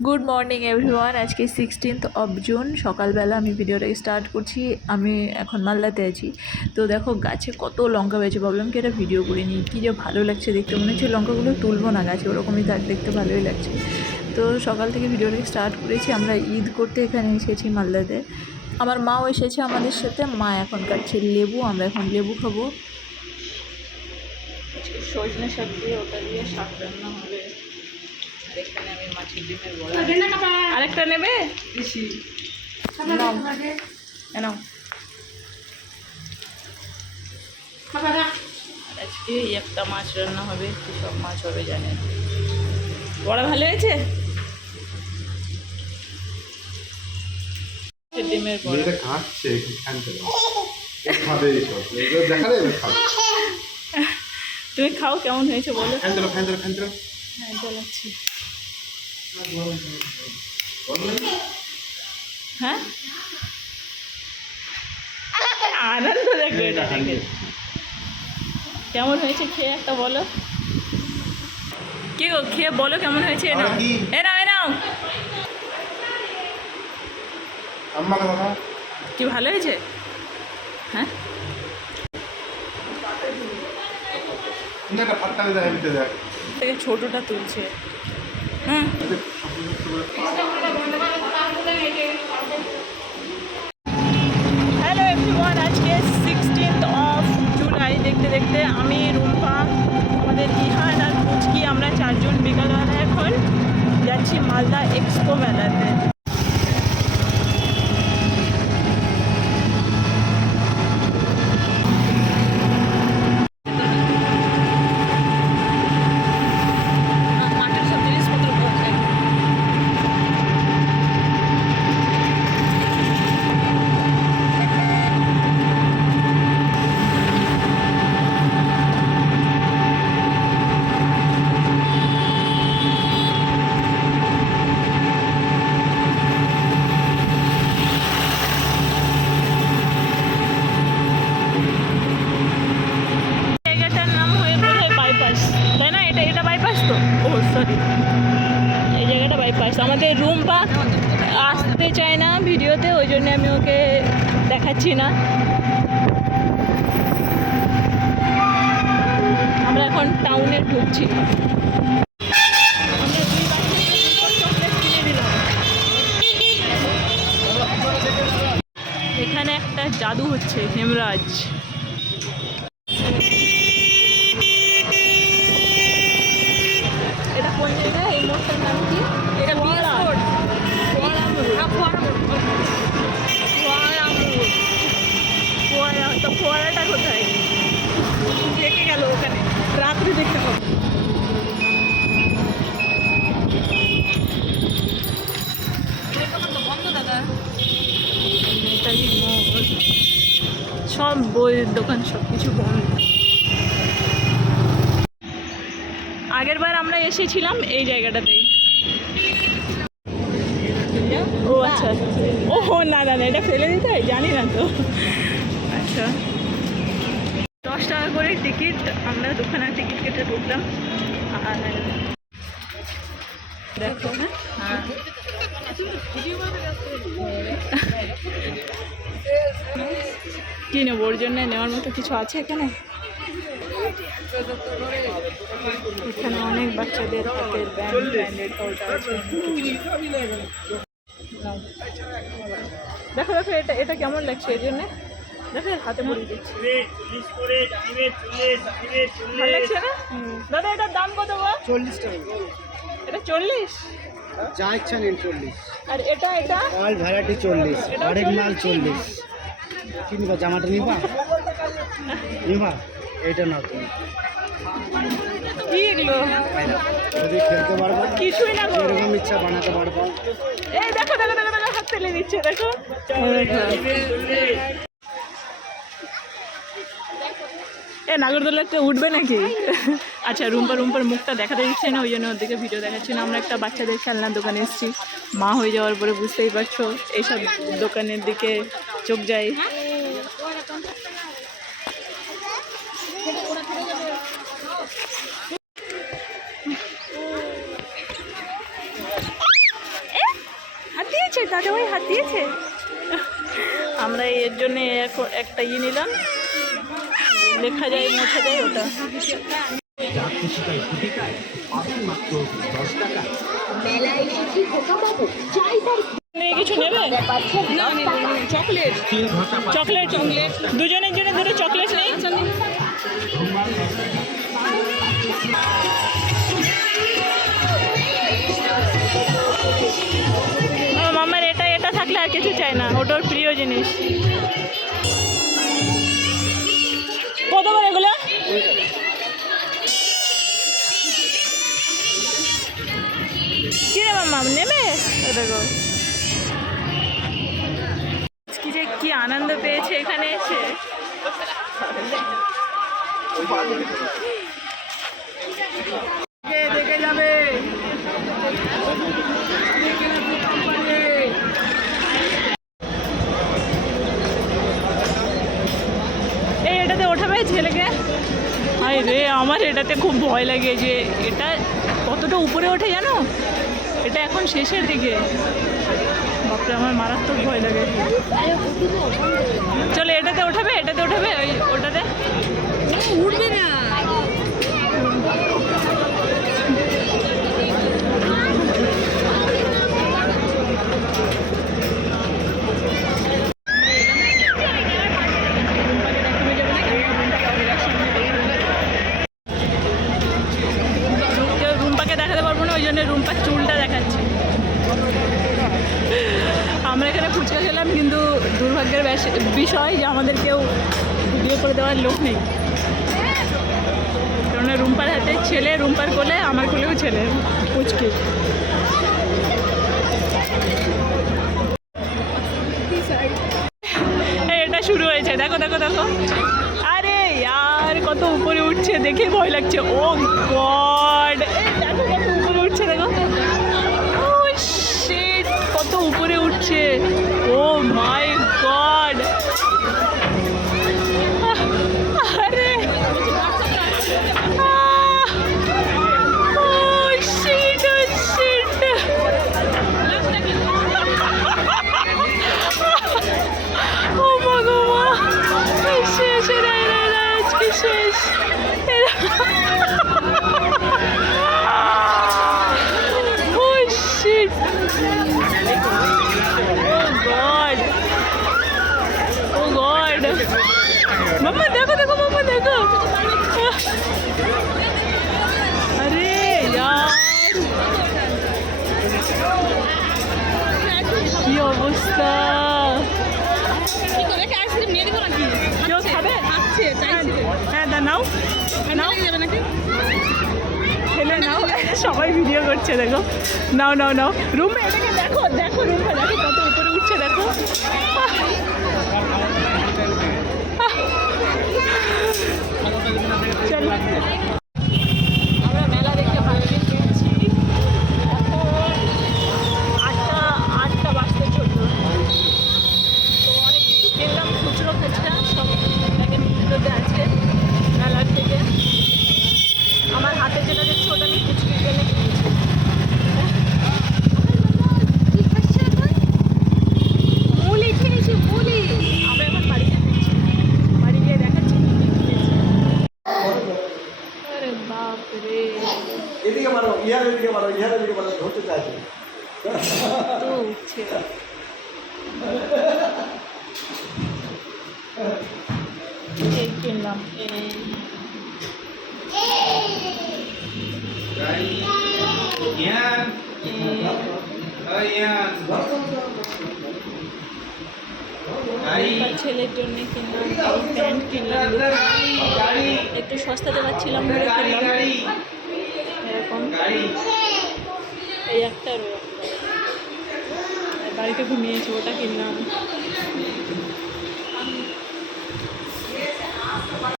Good morning everyone আজকে sixteenth of June সকালবেলা আমি ভিডিওটাকে স্টার্ট করছি। আমি এখন মালদাতে আছি। তো দেখো, গাছে কত লঙ্কা হয়েছে, ভাবলাম কি এটা ভিডিও করে নিই। কী যে ভালো লাগছে দেখতে। মনে হচ্ছে লঙ্কাগুলো তুলবো না গাছে, ওরকমই তার দেখতে ভালোই লাগছে। তো সকাল থেকে ভিডিওটাকে স্টার্ট করেছি। আমরা ঈদ করতে এখানে এসেছি মালদাতে। আমার মাও এসেছে আমাদের সাথে। মা এখন কাটছে লেবু। আমরা এখন লেবু খাব। সজনে শাক দিয়ে ওটা দিয়ে শাক রান্না হবে। এখানে আমি মাছের ডিমের বড়া আরেকটা নেবে? নাও। আজকে একটা মাছ রান্না হবে কি সব মাছ হবে জানেন বড়া ভালো হয়েছে? ডিমের বড়া। তুমি খাও কেমন হয়েছে বলো? ফ্যান চালাও ফ্যান ফ্যান চালাও হ্যাঁ চালাচ্ছি হ্যাঁ? আনন্দ এটা কেমন হয়েছে খেয়ে একটা বলো। কি গো খেয়ে বলো কেমন হয়েছে এ নাও? এ নাও এ নাও। কি ভালো হয়েছে? হ্যাঁ? দেখ দেখ ছোটোটা তুলছে। হ্যালো এভরিওয়ান আজকে সিক্সটিন্থ অফ জুলাই দেখতে দেখতে আমি রুম্পা, আমাদের ইহান আর পুচকি, আমরা চারজন বিকালবেলা এখন যাচ্ছি মালদা এক্সপো মেলাতে। এই আমাদের রুম আসতে চায় না ভিডিওতে, ওই জন্য আমি ওকে দেখাচ্ছি না। আমরা এখন টাউনে ঢুকছি। এখানে একটা জাদু হচ্ছে, হেমরাজ। সব বইয়ের দোকান সব কিছু বন্ধ। আগের বার আমরা এসেছিলাম এই জায়গাটাতেই। ও আচ্ছা। ও, না না না, এটা ফেলে দিতে হয়, জানি না তো। আচ্ছা। দশ টাকা করে টিকিট, আমরা দোকানের টিকিট কেটে ঢুকলাম। আর দেখো হ্যাঁ। কি নেব ওর জন্য নেওয়ার মতো কিছু আছে এখানে? এখানে অনেক বাচ্চাদের হাতের ব্যান্ড ব্যান্ডেড পাউডার আছে। দেখো দেখো এটা এটা কেমন লাগছে এই জন্যে? দেখো হাতে দিচ্ছি। ভালো লাগছে না? দাদা এটার দাম কত চল্লিশ টাকা। এটা চল্লিশ? যা ইচ্ছা নিন চল্লিশ। আর এটা এটা? অল ভ্যারাইটি চল্লিশ হরেক মাল চল্লিশ? কি নিবা জামাটা নিবা? নিবা? এইটা নাও তুমি। কি এগুলো? যদি খেলতে পারব কিছুই না গো। এরকম ইচ্ছা বানাতে পারব। এই দেখো দেখো দেখো দেখো হাত ফেলে দিচ্ছে দেখো। এ, নাগরদোলাতে উঠবে নাকি? আচ্ছা রুম্পা, রুম্পার মুখটা দেখাতে দিচ্ছে না, ওই জন্য ওর দিকে ভিডিও দেখাচ্ছি না। আমরা একটা বাচ্চাদের খেলনার দোকানে এসেছি। মা হয়ে যাওয়ার পরে বুঝতেই পারছ এইসব দোকানের দিকে চোখ দিয়েছে আমরা এর জন্য একটা ইয়ে নিলাম। লেখা যায় মোছা যায় ওটা। মেলায় এসেছি খোকা বাবু চাই তার নিয়ে কিছু নেবে চকলেট। চকলেট। চকলেট। দুজনের জন্য দুটো চকলেট নেই? আমার মামার এটা এটা থাকলে আর কিছু চাই না। ওটার প্রিয় জিনিস। কি রে মামা নেবে দেখো। কি যে কি আনন্দ পেয়েছে এখানে এসে। দেখে যাবে? এই এটাতে ওঠাবে ছেলেকে? হাই রে আমার এটাতে খুব ভয় লাগে যে এটা কতটা উপরে ওঠে জানো? এটা এখন শেষের দিকে। বাপরে আমার মারাত্মক ভয় লাগে চলো এটাতে ওঠাবে এটাতে ওঠাবে ওই ওটাতে উঠবে না কেউ রুম্পাকে দেখাতে পারব না ওই জন্য রুম্পার চুলটা দেখাচ্ছি আমরা এখানে ফুচকা খেলাম কিন্তু দুর্ভাগ্যের ব্যাস- বিষয় যে আমাদের কেউ ভিডিও করে দেওয়ার লোক নেই। কারণ রুম্পার হাতে ছেলে রুম্পার কোলে আমার কোলেও ছেলে। এই, এটা শুরু হয়েছে। দেখো দেখো দেখো। আরে আর কত উপরে উঠছে দেখে ভয় লাগছে। ও মাম্মা, দেখো দেখো, মাম্মা, দেখো। আরে কি অবস্থা? কেউ খাবে? হ্যাঁ দা, নাও। নাও। খেলে নাও। সবাই ভিডিও করছে, দেখো। নাও নাও নাও। রুমে, এটাকে দেখো দেখো রুমে দেখো কত উপরে উঠছে, দেখো। চলো আমরা মেলা দেখতে বাইরে গেছি এখন আটটা আটটা বাজতে চলল তো অনেক কিছু কিনলাম খুচরো খুচরা সব প্যাকেট ভিতরে আছে মেলার থেকে আমার হাতে যেটা দেখছ ওটা আমি খুচরো কিনে কিনেছি মুলি খেয়েছি মুলি আমরা এখন বাড়িতে ফিরছি বাড়ি গিয়ে দেখাচ্ছি কি কি কিনেছি আরে বাপরে এদিকে মারো ইহার এদিকে মারো ইহার এদিকে মারো ধরতে চাইছে তো উঠছে এই কিনলাম ছেলের জন্য কিনলাম প্যান্ট কিনলাম একটু সস্তাতে পাচ্ছিলাম বলে কিনলাম এরকম এই একটা। আর বাড়িতে ঘুমিয়েছি ওটা কিনলাম